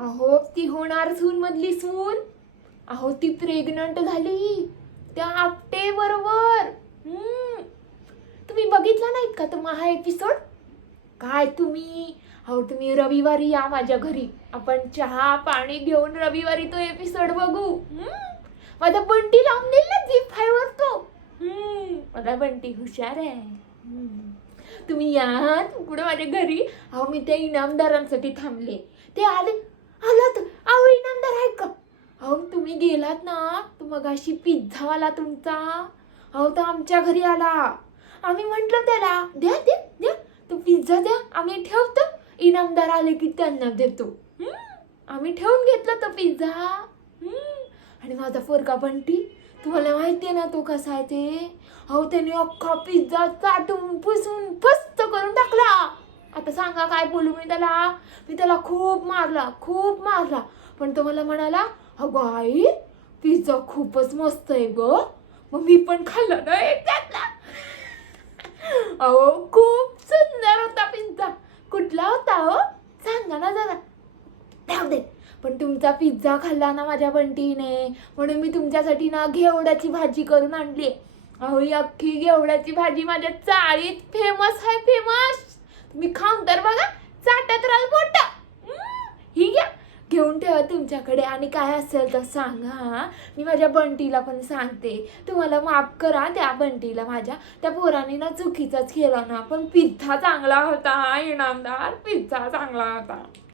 अहो ती होणार सून मधली सून, अहो ती प्रेग्नंट झाली त्या आपटे बरोबर. तुम्ही बघितला नाहीत का तो हा एपिसोड? काय तुम्ही, अहो तुम्ही रविवारी या माझ्या घरी, आपण चहा पाणी घेऊन रविवारी तो एपिसोड बघू. माझा बंटी लावून देईल ना झी5 वर तो. माझा बंटी हुशार आहे. तुम्ही या पुढे माझ्या घरी. अहो मी त्या इनामदारांसाठी थांबले, ते आले. आलात अहो इनामदार आहे का? अहो तुम्ही गेलात ना तर मगाशी पिझ्झावाला तुमचा, अहो तो आमच्या घरी आला. आम्ही म्हंटल त्याला द्या द्या द्या तो पिझ्झा द्या, आम्ही ठेवतो, इनामदार आले की त्यांना देतो. आम्ही ठेवून घेतला तो पिझ्झा. आणि माझा पोरगा बंटी, तुम्हाला माहितीये ना तो कसा आहे ते. अहो त्याने अख्खा पिझ्झा चाटून पुसून फस्त करून टाकला. आता सांगा काय बोलू मी त्याला. मी त्याला खूप मारला पण तो मला म्हणाला, अगं आई पिझ्झा खूपच मस्त आहे ग. मग मी पण खाल्ला ना एक त्यातला. अहो खूप सुंदर होता पिझ्झा. कुठला होता हो सांगा ना जरा. राहू दे, पण तुमचा पिझ्झा खाल्ला ना माझ्या बंटीने, म्हणून मी तुमच्यासाठी ना घेवड्याची भाजी करून आणली. अहो ही अख्खी घेवड्याची भाजी माझ्या चाळीत फेमस आहे, फेमस. तुम्ही खाऊन तर बघा, चाटत राहाल बोट. ही घ्या, घेऊन ठेवा तुमच्याकडे, आणि काय असेल तर सांगा. मी माझ्या बंटीला पण सांगते. तुम्हाला माफ करा त्या बंटीला, माझ्या त्या पोराने ना चुकीचाच केला ना, पण पिझ्झा चांगला होता इनामदार, पिझ्झा चांगला होता.